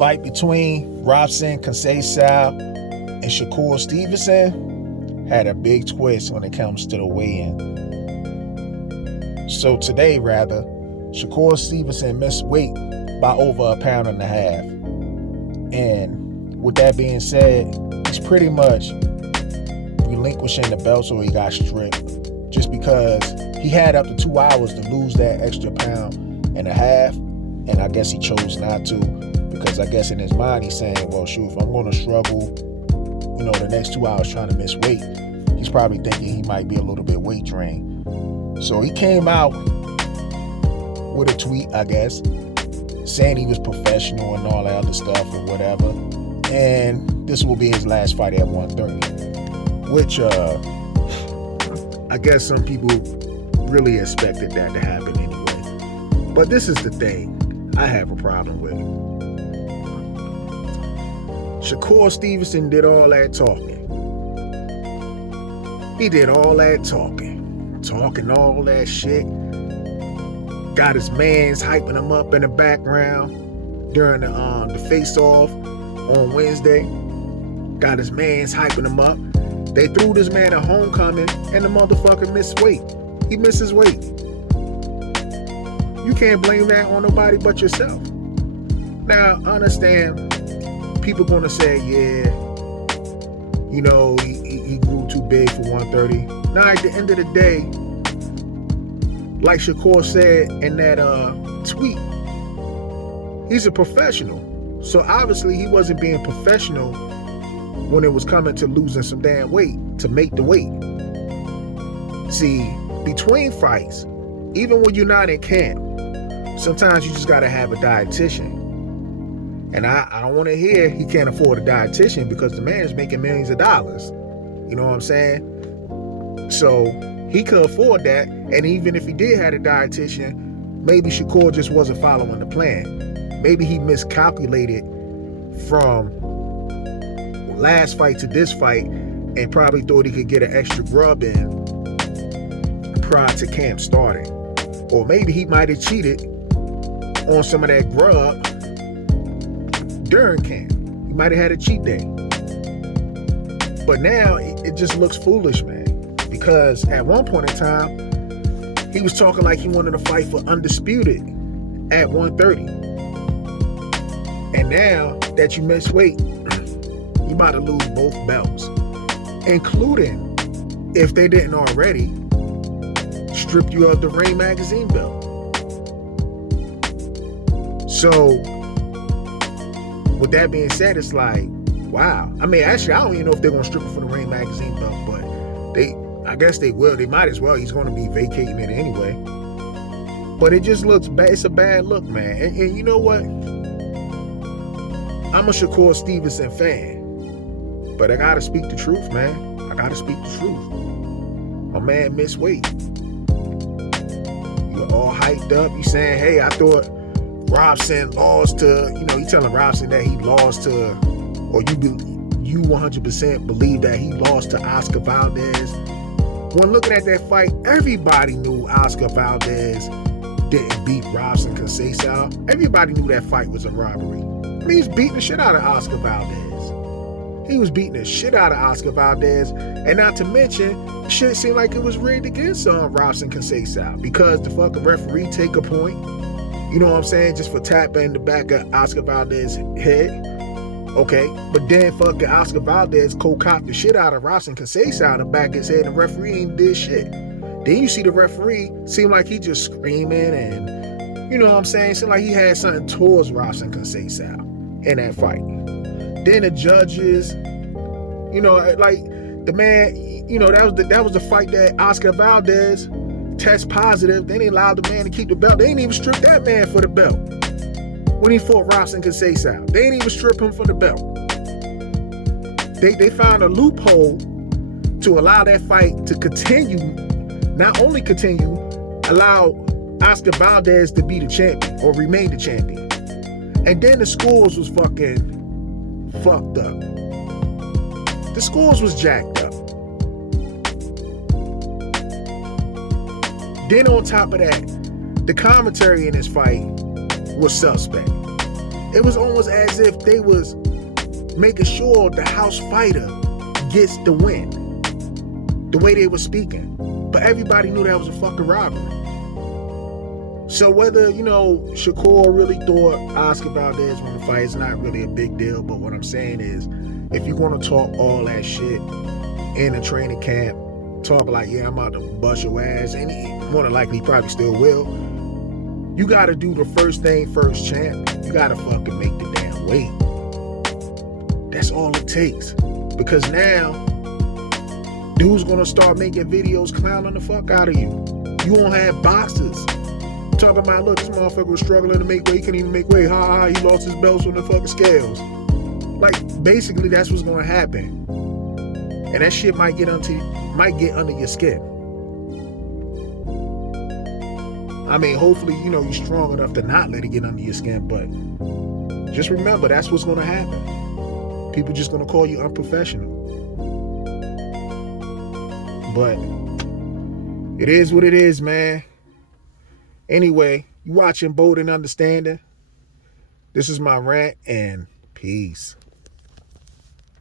fight between Robson Conceição and Shakur Stevenson had a big twist when it comes to the weigh-in. So today, rather, Shakur Stevenson missed weight by over 1.5 pounds. And with that being said, he's pretty much relinquishing the belt, so he got stripped just because he had up to 2 hours to lose that extra 1.5 pounds, and I guess he chose not to, because I guess in his mind he's saying, well, shoot, if I'm going to struggle, the next 2 hours trying to miss weight, he's probably thinking he might be a little bit weight drained. So he came out with a tweet, I guess, saying he was professional and all that other stuff or whatever, and this will be his last fight at 130, which I guess some people really expected that to happen anyway. But this is the thing I have a problem with. Shakur Stevenson did all that talking. He did all that talking all that shit. Got his mans hyping him up in the background during the face-off on Wednesday. Got his mans hyping him up. They threw this man a homecoming, and the motherfucker missed weight. He misses weight. You can't blame that on nobody but yourself. Now, I understand people gonna say, yeah, he grew too big for 130. Now, at the end of the day, like Shakur said in that tweet, he's a professional. So obviously he wasn't being professional when it was coming to losing some damn weight to make the weight. See, between fights, even when you're not in camp, sometimes you just gotta have a dietitian. And I don't want to hear he can't afford a dietitian, because the man is making millions of dollars. You know what I'm saying? So he could afford that. And even if he did have a dietitian, maybe Shakur just wasn't following the plan. Maybe he miscalculated from last fight to this fight and probably thought he could get an extra grub in prior to camp starting. Or maybe he might have cheated on some of that grub during camp. He might have had a cheat day. But now it just looks foolish, man. Because at one point in time, he was talking like he wanted to fight for undisputed at 130. And now that you miss weight, you about to lose both belts, including, if they didn't already, strip you of the Ring Magazine belt. So, with that being said, it's like, wow. I mean, actually, I don't even know if they're going to strip him for the Ring Magazine belt, but I guess they will. They might as well. He's going to be vacating it anyway. But it just looks bad. It's a bad look, man. And you know what? I'm a Shakur Stevenson fan. But I got to speak the truth, man. I got to speak the truth. My man missed weight. You're all hyped up. You saying, hey, I thought Robson lost to, you telling Robson that he lost to, or you 100% believe that he lost to Oscar Valdez. When looking at that fight, everybody knew Oscar Valdez didn't beat Robson Conceição. Everybody knew that fight was a robbery. I mean, he's beating the shit out of Oscar Valdez. He was beating the shit out of Oscar Valdez. And not to mention, shit seemed like it was rigged against Robson Conceição, because the fucking referee take a point, you know what I'm saying, just for tapping the back of Oscar Valdez's head. Okay, but then fucking Oscar Valdez co-copped the shit out of Robson Conceição in the back of his head, and the referee ain't did shit. Then you see the referee seem like he just screaming, and you know what I'm saying, seemed like he had something towards Robson Conceição in that fight. Then the judges, like the man, that was the fight that Oscar Valdez test positive. They didn't allow the man to keep the belt. They didn't even strip that man for the belt when he fought Robson Conceição. They didn't even strip him for the belt. They found a loophole to allow that fight to continue. Not only continue, allow Oscar Valdez to be the champion or remain the champion. And then the scores was fucking fucked up. The scores was jacked up. Then on top of that, the commentary in this fight was suspect. It was almost as if they was making sure the house fighter gets the win. The way they were speaking. But everybody knew that was a fucking robbery. So whether, Shakur really thought Oscar Valdez won the fight, it's not really a big deal. But what I'm saying is, if you're going to talk all that shit in a training camp, talk like, yeah, I'm about to bust your ass, and more than likely he probably still will, you got to do the first thing first, champ. You got to fucking make the damn weight. That's all it takes. Because now, dude's going to start making videos clowning the fuck out of you. You won't have boxers talking about, look, this motherfucker was struggling to make weight, he couldn't even make weight, ha ha, he lost his belts on the fucking scales. Like, basically, that's what's going to happen. And that shit might get under your skin. I mean, hopefully, you're strong enough to not let it get under your skin, but just remember, that's what's going to happen. People just going to call you unprofessional. But it is what it is, man. Anyway, you watching Bold and Understanding. This is my rant, and peace.